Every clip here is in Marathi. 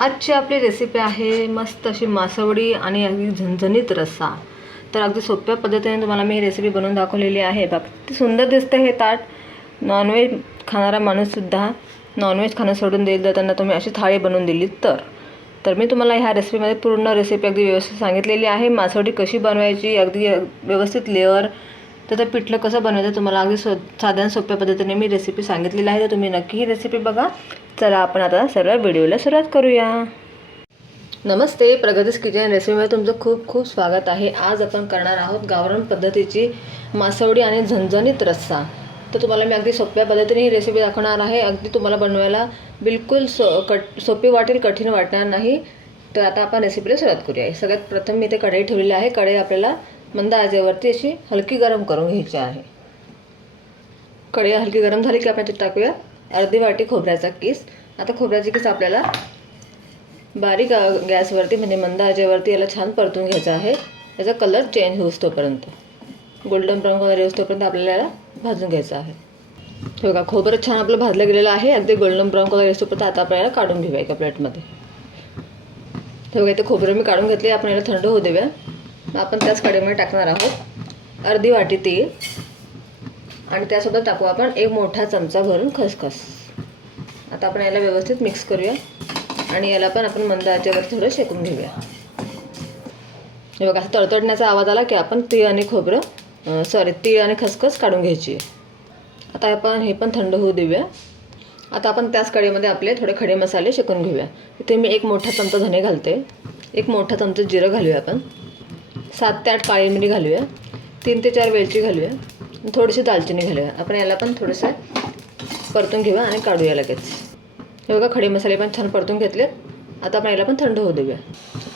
आजची आपली रेसिपी आहे मस्त अशी मासवडी आणि अगदी झणझणीत रस्सा. तर अगदी सोप्या पद्धतीने तुम्हाला मी ही रेसिपी बनवून दाखवलेली आहे. बघ ती सुंदर दिसतं हे ताट. नॉनव्हेज खाणारा माणूससुद्धा नॉनव्हेज खाणं सोडून देईल जर त्यांना तुम्ही अशी थाळी बनवून दिली तर. तर मी तुम्हाला ह्या रेसिपीमध्ये पूर्ण रेसिपी अगदी व्यवस्थित सांगितलेली आहे. मासवडी कशी बनवायची अगदी व्यवस्थित लेअर तर ते पिठलं कसं बनवायचं तुम्हाला अगदी सो साधारण सोप्या पद्धतीने मी रेसिपी सांगितलेली आहे. तर तुम्ही नक्की ही रेसिपी बघा. चला आपण आता सर्व व्हिडिओला सुरुवात करूया. नमस्ते प्रगतीस किचन रेसिपीमध्ये तुमचं खूप खूप स्वागत आहे. आज आपण करणार आहोत गावरान पद्धतीची मासवडी आणि झणझणीत रस्सा. तर तुम्हाला मी अगदी सोप्या पद्धतीने ही रेसिपी दाखवणार आहे. अगदी तुम्हाला बनवायला बिलकुल सो कट सोपी वाटेल कठीण वाटणार नाही. तर आता आपण रेसिपीला सुरुवात करूया. सगळ्यात प्रथम मी इथे कढई ठेवलेली आहे. कढई आपल्याला मंद आजेवरती अशी हलकी गरम करून घ्यायची आहे. कढई हलकी गरम झाली की आपण त्यात टाकूया. अर्धी वाटी खोबऱ्याचा किस. आता खोबऱ्याची किस आपल्याला बारीक गॅसवरती म्हणजे मंद आजेवरती याला छान परतून घ्यायचा आहे. याचा कलर चेंज होऊस तोपर्यंत. गोल्डन ब्राऊन कलर येऊस तोपर्यंत आपल्याला याला भाजून घ्यायचं आहे. हे बघा खोबरं छान आपलं भाजलं गेलेलं आहे. अगदी गोल्डन ब्राऊन कलर येऊस तोपर्यंत आता आपण याला काढून घेऊया एका प्लेटमध्ये. हे बघा इथे खोबरं मी काढून घेतले आपण याला थंड होऊ देऊया. मग आपण त्याच कढईमध्ये टाकणार आहोत अर्धी वाटी तेल आणि त्यासोबत टाकू आपण एक मोठा चमचा भरून खसखस. आता आपण याला व्यवस्थित मिक्स करूया. आणि याला पण आपण मंद आचेवर थोडं शेकून घेऊया. हे बघा असं तळतडण्याचा आवाज आला की आपण तीळ आणि खोबरं सॉरी तीळ आणि खसखस काढून घ्यायची. आता आपण हे पण थंड होऊ देऊया. आता आपण त्याच कडीमध्ये आपले थोडे खडे मसाले शेकून घेऊया. इथे मी एक मोठा चमचा धने घालते. एक मोठा चमचा जिरं घालूया आपण. सात ते आठ काळी मिरी घालूया. तीन ते चार वेलची घालूया. थोडीशी दालचिनी घालूया. आपण याला पण थोडंसं परतून घेऊया आणि काढूया लगेच. हे बघा खडे मसाले पण छान परतून घेतले आता आपण याला पण थंड होऊ देऊया.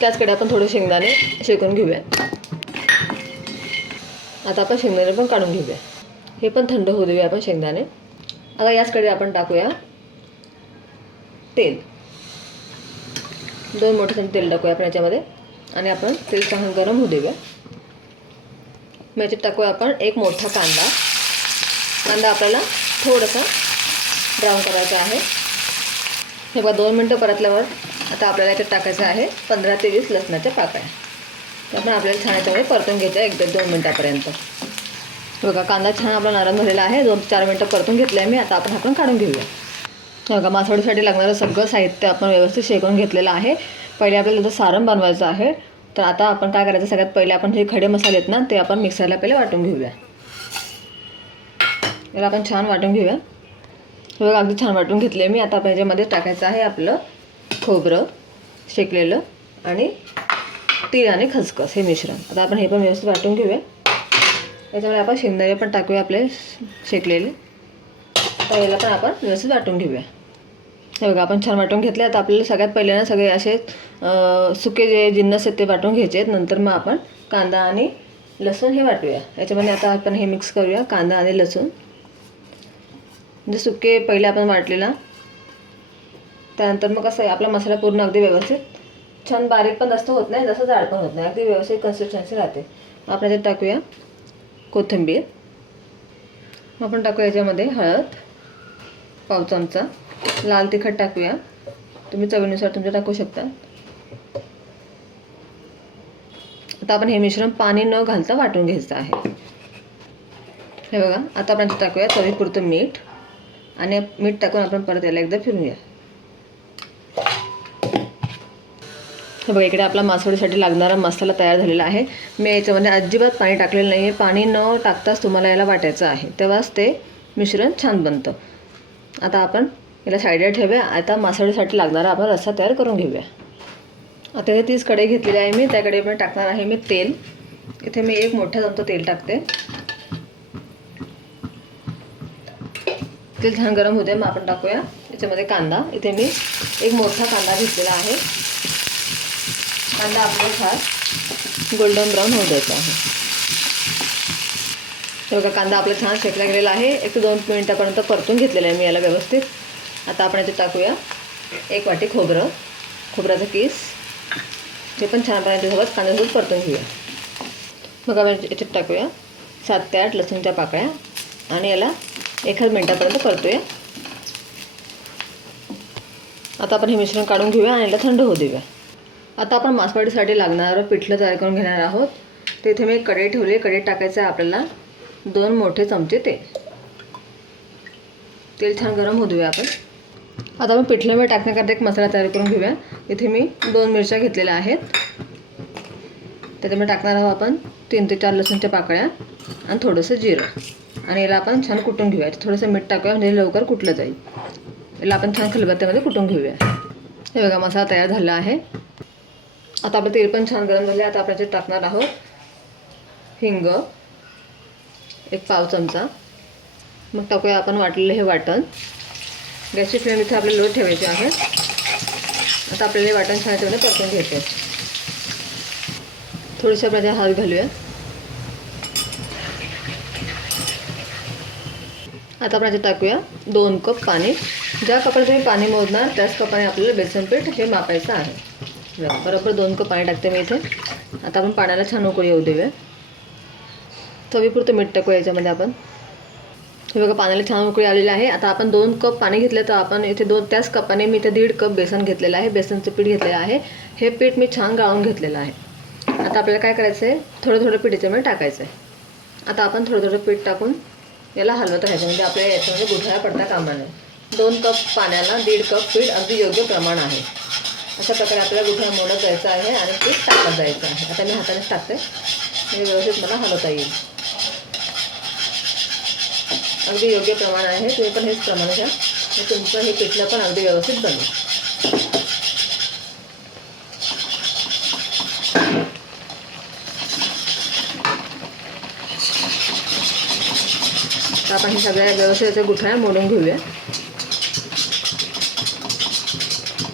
त्याचकडे आपण थोडे शेंगदाणे शेकून घेऊया. आता आपण शेंगदाणे पण काढून घेऊया. हे पण थंड होऊ देऊया आपण शेंगदाणे. आता याचकडे आपण टाकूया तेल. दोन मोठे तेल टाकूया आपण याच्यामध्ये. आणि आपण तेल चांगलं गरम होऊ देऊया. मग याच्यात टाकूया आपण एक मोठा कांदा. कांदा आपल्याला थोडासा ब्राऊन करायचा आहे. हे बघा दोन मिनटं परतल्यावर आता आपल्याला याच्यात टाकायचं आहे पंधरा ते वीस लसणाच्या पाकळ्या. त्या पण आपल्याला छान याच्यामध्ये परतून घ्यायच्या एक ते दोन मिनटापर्यंत. बघा कांदा छान आपला नरम झालेला आहे. दोन चार मिनटं परतून घेतलं आहे मी. आता आपण आपण काढून घेऊया. बघा मासवडीसाठी लागणारं सगळं साहित्य आपण व्यवस्थित शेकून घेतलेलं आहे. पहिले आपल्याला त्याचं सारण बनवायचं आहे. तर आता आपण काय करायचं? सगळ्यात पहिले आपण हे खडे मसाले आहेत ना ते आपण मिक्सरला पहिले वाटून घेऊया. याला आपण छान वाटून घेऊया. हे बघा अगदी छान वाटून घेतले मी. आता आपण याच्यामध्ये टाकायचं आहे आपलं खोबरं शेकलेलं आणि तीळ आणि खसखस हे मिश्रण. आता आपण हे पण व्यवस्थित वाटून घेऊया. याच्यामध्ये आपण शेंगदाणे पण टाकूया आपले शेकलेले. तर याला पण आपण व्यवस्थित वाटून घेऊया. हे बघा आपण छान वाटून घेतले. आता आपल्याला सगळ्यात पहिल्यांदा सगळे असे सुके जे जिन्नस आहेत ते वाटून घ्यायचे आहेत. नंतर मग आपण कांदा आणि लसूण हे वाटूया. याच्यामध्ये आता आपण हे मिक्स करूया कांदा आणि लसूण. म्हणजे सुके पहिले आपण वाटलेला. त्यानंतर मग कसं आहे आपला मसाला पूर्ण अगदी व्यवस्थित. छान बारीक पण जास्त होत नाही जसं जाड पण होत नाही. अगदी व्यवस्थित कन्सिस्टन्सी राहते. मग आपण याच्यात टाकूया कोथिंबीर. मग आपण टाकूया याच्यामध्ये हळद पाव चमचा. लाल तिखट टाकूया. तुम्ही चवीनुसार तुमच्या टाकू शकता. आता आपण हे मिश्रण पाणी न घालता वाटून घ्यायचं आहे. हे बघा आता आपण याच्यात टाकूया चवीपुरतं मीठ. आणि मीठ टाकून आपण परत याला एकदा फिरूया हे बघा इकडे आपला मासवडीसाठी लागणारा मसाला तयार झालेला आहे. मी याच्यामध्ये अजिबात पाणी टाकलेलं नाही आहे पाणी न टाकताच तुम्हाला याला वाटायचं आहे. तेव्हाच ते मिश्रण छान बनतं. आता आपण याला साईडला ठेवूया. आता मासळीसाठी लागणारा आपण रस्सा तयार करून घेऊया. आता इथे तीच कढई घेतलेली आहे मी. त्या पण टाकणार आहे मी तेल. इथे मी एक मोठा चमचा तेल टाकते. तेल छान गरम होते मग आपण टाकूया. याच्यामध्ये कांदा. इथे मी एक मोठा कांदा घेतलेला आहे. कांदा आपला छान गोल्डन ब्राऊन होऊ द्यायचा आहे. हे बघा कांदा आपला छान शेकला गेलेला आहे. एक ते दोन मिनिटापर्यंत परतून घेतलेला आहे मी याला व्यवस्थित. आता आपण याच्यात टाकूया. एक वाटी खोबरं. खोबऱ्याचा किस. ते पण छान त्याच्यासोबत कांद्यासोबत परतून घेऊया. मग आपण याच्यात टाकूया. सात ते आठ लसूणच्या पाकळ्या. आणि याला एखाद मिनटापर्यंत परतूया. आता आपण हे मिश्रण काढून घेऊया आणि याला थंड होऊ देऊया. आता आपण मासवाडीसाठी लागणारं पिठलं तयार करून घेणार आहोत. तर इथे मी एक कढई ठेवली. कढईत टाकायचं आहे आपल्याला दोन मोठे चमचे तेल. तेल छान गरम होऊ देऊया आपण. आता आपण पिठल्यामध्ये टाकण्याकरता एक मसाला तयार करून घेऊया. इथे मी दोन मिरच्या घेतलेल्या आहेत. त्याच्यामध्ये टाकणार आहोत आपण तीन ते चार लसूणच्या पाकळ्या आणि थोडंसं जिरं. आणि याला आपण छान कुटून घेऊया. थोडंसं मीठ टाकूया म्हणजे लवकर कुटलं जाईल. याला आपण छान खलबत्त्यामध्ये कुटून घेऊया. हे बघा मसाला तयार झाला आहे. आता आपलं तेल पण छान गरम झाले आता आपण याच्यात टाकणार आहोत हिंग एक पाव चमचा. मग टाकूया आपण वाटलेलं हे वाटण. गॅसची फ्लेम इथे आपल्याला लो ठेवायची आहे. आता आपल्याला हे वाटण छान याच्यामध्ये परतून आहे थोडीशी आपण हळद घालूया. आता आपण याच्यात टाकूया दोन कप पाणी. ज्या कपाने तुम्ही पाणी मोजणार त्याच कपाने आपल्याला बेसन पीठ हे मापायचं आहे. बरोबर दोन कप पाणी टाकते मी इथे. आता आपण पाण्याला छान उकळी येऊ देऊया. चवीपुरतं मीठ टाकूया याच्यामध्ये आपण. हे बघा पाण्याला छान उकळी आलेली आहे. आता आपण दोन कप पाणी घेतलं तर आपण इथे दोन त्याच कपाने मी इथे दीड कप बेसन घेतलेलं आहे. बेसनचं पीठ घेतलेलं आहे. हे पीठ मी छान गाळून घेतलेलं आहे. आता आपल्याला काय करायचं आहे थोडं थोडं पीठ याच्यामध्ये टाकायचं आहे आता आपण थोडं थोडं पीठ टाकून याला हलवत राहायचं. म्हणजे आपल्या याच्यामध्ये गुठळ्या पडता कामा नये. दोन कप पाण्याला दीड कप पीठ अगदी योग्य प्रमाण आहे. अशा प्रकारे आपल्याला गुठळ्या मोडत जायचं आहे आणि पीठ टाकत जायचं आहे. आता मी हातानेच टाकते. म्हणजे व्यवस्थित मला हलवता येईल. अगदी योग्य प्रमाण आहे. तुम्ही पण हेच प्रमाण घ्या. तुमचं हे पिठलं पण अगदी व्यवस्थित बनेल तर आपण हे सगळ्या व्यवस्थित गुठळ्या मोडून घेऊया.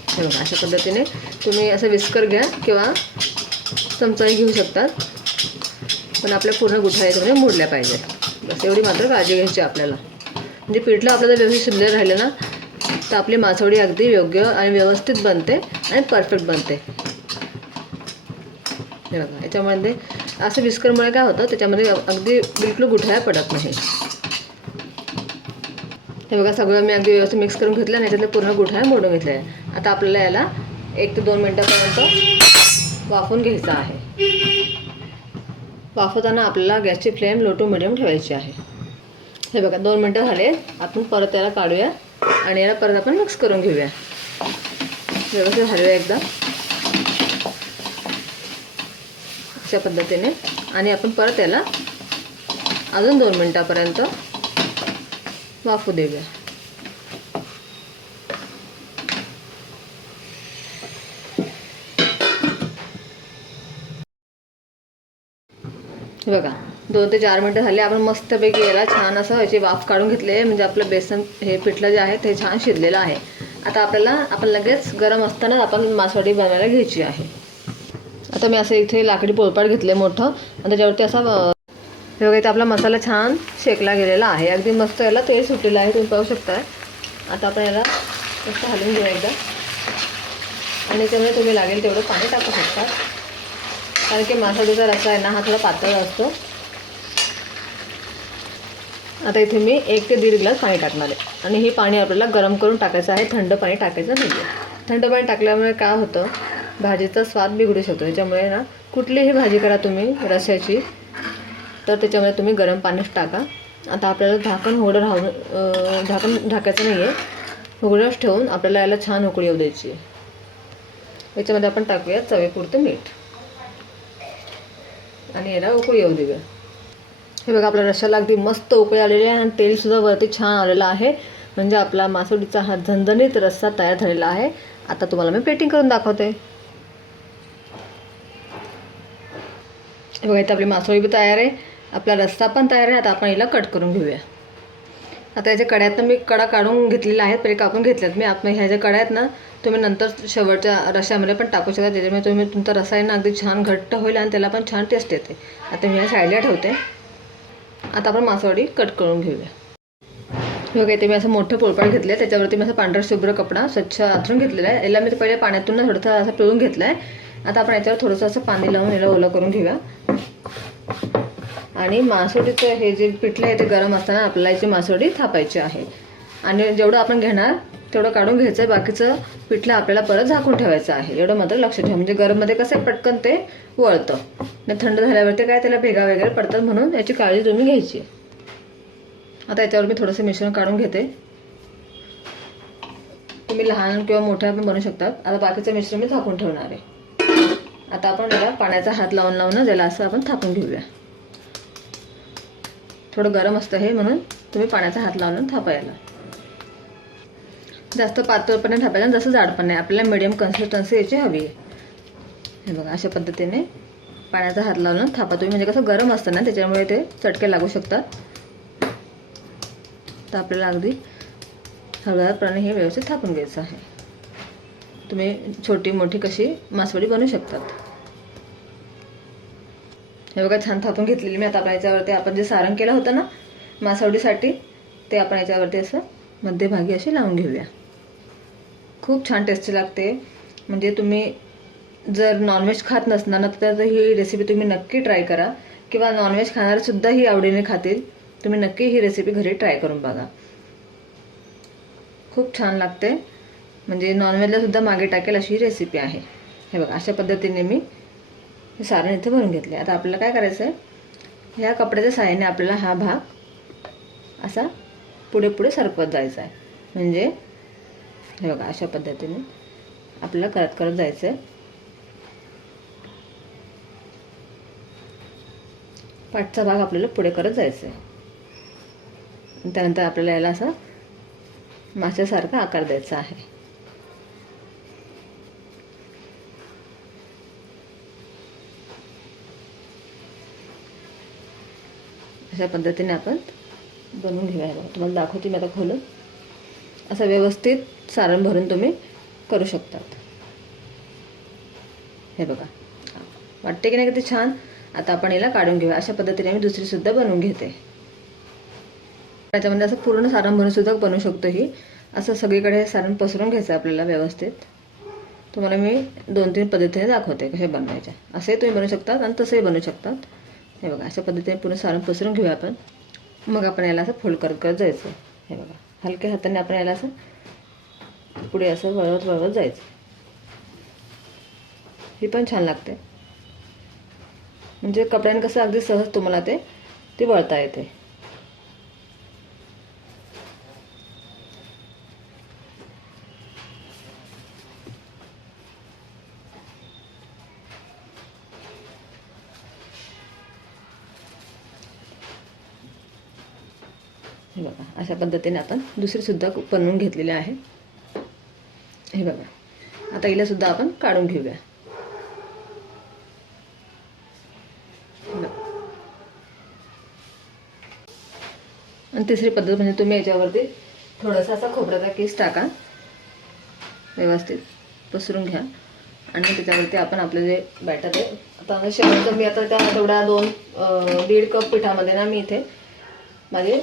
हे बघा अशा पद्धतीने तुम्ही असं विस्कर घ्या किंवा चमचाही घेऊ शकतात. पण आपल्या पूर्ण गुठळ्या तुम्ही मोडल्या पाहिजेत. तेवढी एवढी मात्र काळजी घ्यायची आपल्याला. म्हणजे पिठलं आपलं जर व्यवस्थित शिजले राहिलं ना तर आपली मासवडी अगदी योग्य आणि व्यवस्थित बनते आणि परफेक्ट बनते. हे बघा याच्यामध्ये असं विस्करमुळे काय होतं त्याच्यामध्ये अगदी बिलकुल गुठळ्या पडत नाही. हे बघा सगळं मी अगदी व्यवस्थित मिक्स करून घेतलं आणि याच्यातले पूर्ण गुठळ्या मोडून घेतल्या आहे आता आपल्याला याला एक ते दोन मिनटापर्यंत वाफून घ्यायचं आहे. वाफवताना आपल्याला गॅसची फ्लेम लो टू मिडियम ठेवायची आहे. हे बघा दोन मिनटं झाले. आपण परत याला काढूया आणि याला परत आपण मिक्स करून घेऊया. व्यवस्थित हलवूया एकदा अशा पद्धतीने. आणि आपण परत याला अजून दोन मिनटापर्यंत वाफू देऊया. हे बघा दोन ते चार मिनटं झाले आपण मस्तपैकी याला छान असं याची वाफ काढून घेतले म्हणजे आपलं बेसन हे पिठलं जे आहे ते छान शिजलेलं आहे. आता आपल्याला आपण लगेच गरम असताना आपण मासवाडी बनवायला घ्यायची आहे. आता मी असं इथे लाकडी पोळपाट घेतलं मोठं आणि त्याच्यावरती असा हे बघा इथे आपला मसाला छान शेकला गेलेला आहे. अगदी मस्त याला तेल सुटलेलं आहे तुम्ही पाहू शकता आता आपण याला मस्त हलवून घेऊ एकदा. आणि त्यामुळे तुम्ही लागेल तेवढं पाणी टाकू शकता. कारण की मासाडीचा रस्सा आहे ना हा थोडा पातळ असतो. आता इथे मी एक ते दीड ग्लास पाणी टाकणार आहे. आणि हे पाणी आपल्याला गरम करून टाकायचं आहे थंड पाणी टाकायचं नाही आहे थंड पाणी टाकल्यामुळे काय होतं भाजीचा स्वाद बिघडू शकतो. त्याच्यामुळे ना कुठलीही भाजी करा तुम्ही रश्याची तर त्याच्यामध्ये तुम्ही गरम पाणीच टाका. आता आपल्याला झाकण होडं राहून झाकण ढाकायचं नाही आहे उघडंच ठेवून आपल्याला याला छान उकळी येऊ द्यायची. याच्यामध्ये आपण टाकूया चवीपुरतं मीठ. आणि याला उकळी येऊ देऊया. हे बघा आपल्या रशाला अगदी मस्त उकळी आलेली आहे आणि तेलसुद्धा वरती छान आलेलं आहे. म्हणजे आपला मासोडीचा हा झणझणीत रस्सा तयार झालेला आहे. आता तुम्हाला मी पेटिंग करून दाखवते. हे बघा इथं आपली मासोळी बी तयार आहे. आपला रस्सा पण तयार आहे. आता आपण हिला कट करून घेऊया. आता याच्या कड्यातनं मी कडा काढून घेतलेल्या आहेत पहिले कापून घेतल्यात. मी आपण ह्या ज्या कड्या आहेत ना तुम्ही नंतर शेवटच्या रशामध्ये पण टाकू शकता. त्याच्यामुळे तुम्ही तुमचा रसा आहे ना अगदी छान घट्ट होईल आणि त्याला पण छान टेस्ट येते. आता मी ह्या साईडला ठेवते. आता आपण मासवडी कट करून घेऊया. हे बघा इथे मी असं मोठं पोळपाट घेतलं आहे त्याच्यावरती मी असं पांढरा शुभ्र कपडा स्वच्छ आथरून घेतलेला आहे. याला मी पहिले पाण्यातून ना थोडंसं असं पिळून घेतलं आहे आता आपण याच्यावर थोडंसं असं पाणी लावून याला ओलं करून घेऊया. आणि मासोडीचं हे जे पिठलं आहे ते गरम असताना आपल्याला याची मासोडी थापायची आहे. आणि जेवढं आपण घेणार तेवढं काढून घ्यायचं आहे बाकीचं पिठलं आपल्याला परत झाकून ठेवायचं आहे. एवढं मात्र लक्ष ठेवा. म्हणजे गरममध्ये कसं आहे पटकन ते वळतं. आणि थंड झाल्यावरती काय त्याला भेगा वगैरे पडतात म्हणून याची काळजी तुम्ही घ्यायची. आता याच्यावर मी थोडंसं मिश्रण काढून घेते. तुम्ही लहान किंवा मोठ्या पण बनवू शकतात. आता बाकीचं मिश्रण मी झाकून ठेवणार आहे. आता आपण याला पाण्याचा हात लावून लावून ज्याला असं आपण थापून घेऊया. थोडं गरम असतं हे म्हणून तुम्ही पाण्याचा हात लावून थापायला. जास्त पातळ पण नाही थापायचं आणि जास्त जाड पण नाही. आपल्याला मिडियम कन्सिस्टन्सी याची हवी आहे. हे बघा अशा पद्धतीने पाण्याचा हात लावून थापा. तुम्ही म्हणजे कसं गरम असतं ना त्याच्यामुळे ते चटके लागू शकतात. तर आपल्याला अगदी हळूहळूपणे हे व्यवस्थित थापून घ्यायचं आहे. तुम्ही छोटी मोठी कशी मासवडी बनवू शकतात. हे बघा छान थापून घेतलेली मी आता आपण याच्यावरती. आपण जे सारण केलं होतं ना मासवडीसाठी ते आपण याच्यावरती असं मध्यभागी अशी लावून घेऊया. खूप छान टेस्टी लागते. म्हणजे तुम्ही जर नॉनव्हेज खात नसणार ना तर ही रेसिपी तुम्ही नक्की ट्राय करा. किंवा नॉनव्हेज खाणारेसुद्धा ही आवडीने खातील तुम्ही नक्की ही रेसिपी घरी ट्राय करून बघा. खूप छान लागते. म्हणजे नॉनव्हेजला सुद्धा मागे टाकेल अशी ही रेसिपी आहे. हे बघा अशा पद्धतीने मी हे सारण इथे भरून घेतले आता आपल्याला काय करायचं आहे ह्या कपड्याच्या साहाय्याने आपल्याला हा भाग असा पुढे पुढे सरकवत जायचा आहे म्हणजे हे बघा अशा पद्धतीने आपल्याला करत करत जायचं आहे पाठचा भाग आपल्याला पुढे करत जायचा आहे त्यानंतर आपल्याला याला असा माशासारखा आकार द्यायचा आहे. अशा पद्धतीने आपण बनवून घेऊया तुम्हाला दाखवते मी आता खोलून असं व्यवस्थित सारण भरून तुम्ही करू शकतात. हे बघा. वाटते की नाही किती छान? आता आपण याला काढून घेऊया. अशा पद्धतीने मी दुसरी सुद्धा बनवून घेते. त्याच्यामध्ये असं पूर्ण सारण भरून सुद्धा बनवू शकतो ही. असं सगळीकडे सारण पसरून घ्यायचं आपल्याला व्यवस्थित. तुम्हाला मी दोन तीन पद्धतीने दाखवते कसे बनवायचे. असंही तुम्ही बनवू शकतात आणि तसंही बनवू शकतात. हे बघा अशा पद्धतीने पूर्ण सारण पसरून घेऊया आपण. मग आपण याला असं फोल्ड करत करत जायचं. हे बघा हलक्या हाताने आपण याला असं पुढे असं वळवत वळवत जायचं. ही पण छान लागते. म्हणजे कपड्याने कसं अगदी सहज तुम्हाला ते ते वळता येते. हे बघा अशा पद्धतीने आपण दुसरीसुद्धा बनवून घेतलेली आहे. हे बघा आता हिलासुद्धा आपण काढून घेऊया. आणि तिसरी पद्धत म्हणजे तुम्ही याच्यावरती थोडासा असा खोबऱ्याचा केस टाका. व्यवस्थित पसरून घ्या. आणि त्याच्यावरती आपण आपलं जे बॅटर आहे आता शेवटचं मी आता त्या तेवढ्या दोन दीड कप पिठामध्ये ना मी इथे माझे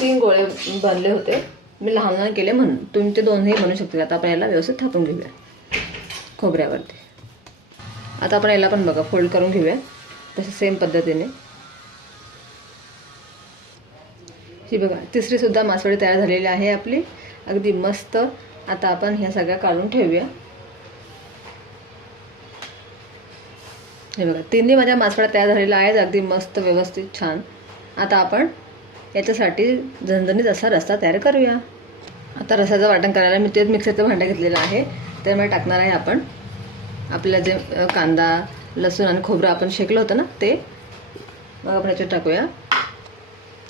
तीन गोळे बनले होते. मी लहान लहान केले म्हणून तुम्ही ते दोनही बनू शकतील आता आपण याला व्यवस्थित थापून घेऊया. खोबऱ्यावरती. आता आपण याला पण बघा फोल्ड करून घेऊया. तसं सेम पद्धतीने. ही बघा तिसरीसुद्धा मासवडी तयार झालेली आहे आपली. अगदी मस्त. आता आपण ह्या सगळ्या काढून ठेवूया. हे बघा तिन्ही माझ्या मासवड्या तयार झालेल्या आहेत. अगदी मस्त व्यवस्थित छान. आता आपण याच्यासाठी झणझणीत असा रस्सा तयार करूया. आता रसाचं वाटण करायला मी तेच मिक्सरचं भांडं घेतलेलं आहे. त्यामुळे टाकणार आहे आपण. आपल्या जे कांदा लसूण आणि खोबरं आपण शेकलं होतं ना ते. मग आपण याच्यात टाकूया.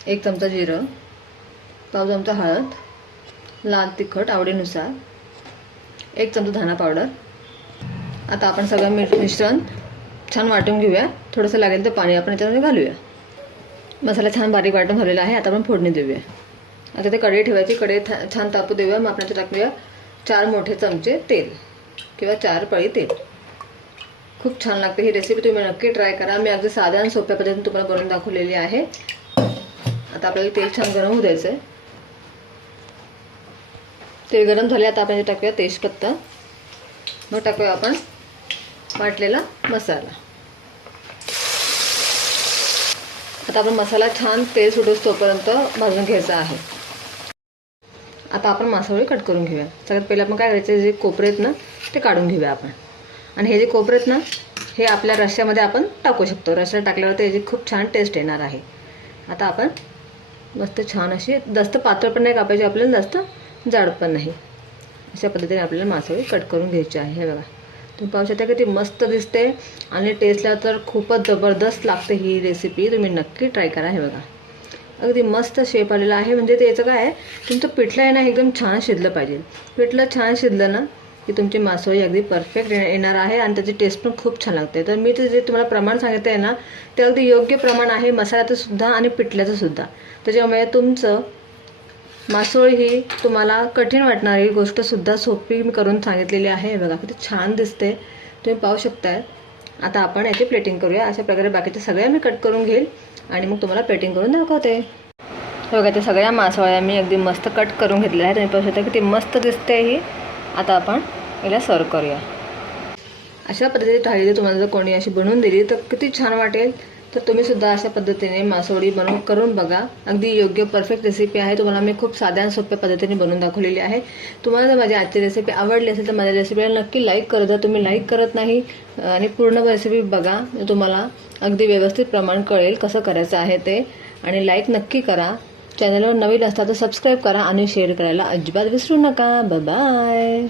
एक चमचा जिरं पाव चमचा हळद लाल तिखट आवडीनुसार. एक चमचा धना पावडर. आता आपण सगळं मिश्रण छान वाटून घेऊया. थोडंसं लागेल तर पाणी आपण याच्यामध्ये घालूया. मसाला छान बारीक वाटून झालेला आहे. आता आपण फोडणी देऊया. आता ते कढई ठेवायची. कढई छान तापू देऊया. मग आपण टाकूया चार मोठे चमचे तेल किंवा चार पळी तेल. खूप छान लागते ही रेसिपी तुम्ही नक्की ट्राय करा. मी अगदी साध्या आणि सोप्या पद्धतीने तुम्हाला बनवून दाखवलेली आहे. आता आपल्याला तेल छान गरम होऊ द्यायचं आहे तेल गरम झाले. आता आपण टाकूया तेजपत्ता. मग टाकूया आपण वाटलेला मसाला. आता आपण मसाला छान तेल सुटूस तोपर्यंत भाजून घ्यायचा आहे. आता आपण मासोळी कट करून घेऊया. सगळ्यात पहिले आपण काय करायचं जे कोपरे आहेत ना ते काढून घेऊया आपण. आणि हे जे कोपरे आहेत ना हे आपल्या रश्श्यामध्ये आपण टाकू शकतो. रश्यात टाकल्यावर त्याची खूप छान टेस्ट येणार आहे. आता आपण मस्त छान अशी जास्त पातळ पण नाही कापायची आपल्याला जास्त जाड पण नाही. अशा पद्धतीने आपल्याला मासोळी कट करून घ्यायची आहे. हे बघा. तुम्ही पाहू शकता किती ती मस्त दिसते आणि टेस्टला तर खूपच जबरदस्त लागते ही रेसिपी तुम्ही नक्की ट्राय करा हे बघा. अगदी मस्त शेप आलेला आहे. म्हणजे त्याचं काय आहे? तुमचं पिठलं आहे ना एकदम छान शिजलं पाहिजे. पिठलं छान शिजलं ना की तुमची मासोळी अगदी परफेक्ट येणार आहे आणि त्याची टेस्ट पण खूप छान लागते. तर मी ते जे तुम्हाला प्रमाण सांगितलं आहे ना ते अगदी योग्य प्रमाण आहे. मसाल्याचं सुद्धा आणि पिठल्याचं सुद्धा. त्याच्यामुळे तुमचं मासोळी ही तुम्हाला कठीण वाटणारी गोष्टसुद्धा सोपी मी करून सांगितलेली आहे. बघा किती छान दिसते. तुम्ही पाहू शकताय. आता आपण याची प्लेटिंग करूया. अशा प्रकारे बाकीच्या सगळ्या मी कट करून घेईल आणि मग तुम्हाला प्लेटिंग करून दाखवते. बघा त्या सगळ्या मासोळ्या मी अगदी मस्त कट करून घेतलेल्या आहेत. तुम्ही पाहू शकता किती मस्त दिसते ही. आता आपण याला सर्व करूया. अशा पद्धतीने थाळी जर तुम्हाला जर कोणी अशी बनवून दिली तर किती छान वाटेल. तर तुम्ही सुद्धा अशा पद्धतीने मासोळी बनवून करून बघा. अगदी योग्य परफेक्ट रेसिपी आहे. तुम्हाला मी खूप साध्या आणि सोप्या पद्धतीने बनवून दाखवलेली आहे. तुम्हाला जर माझी आजची रेसिपी आवडली असेल तर माझ्या रेसिपीला नक्की लाईक करत जा तुम्ही लाईक करत नाही आणि पूर्ण रेसिपी बघा तुम्हाला अगदी व्यवस्थित प्रमाण कळेल कसं करायचं आहे ते. आणि लाईक नक्की करा. चॅनलवर नवीन असता तर सबस्क्राईब करा आणि शेअर करायला अजिबात विसरू नका. बाय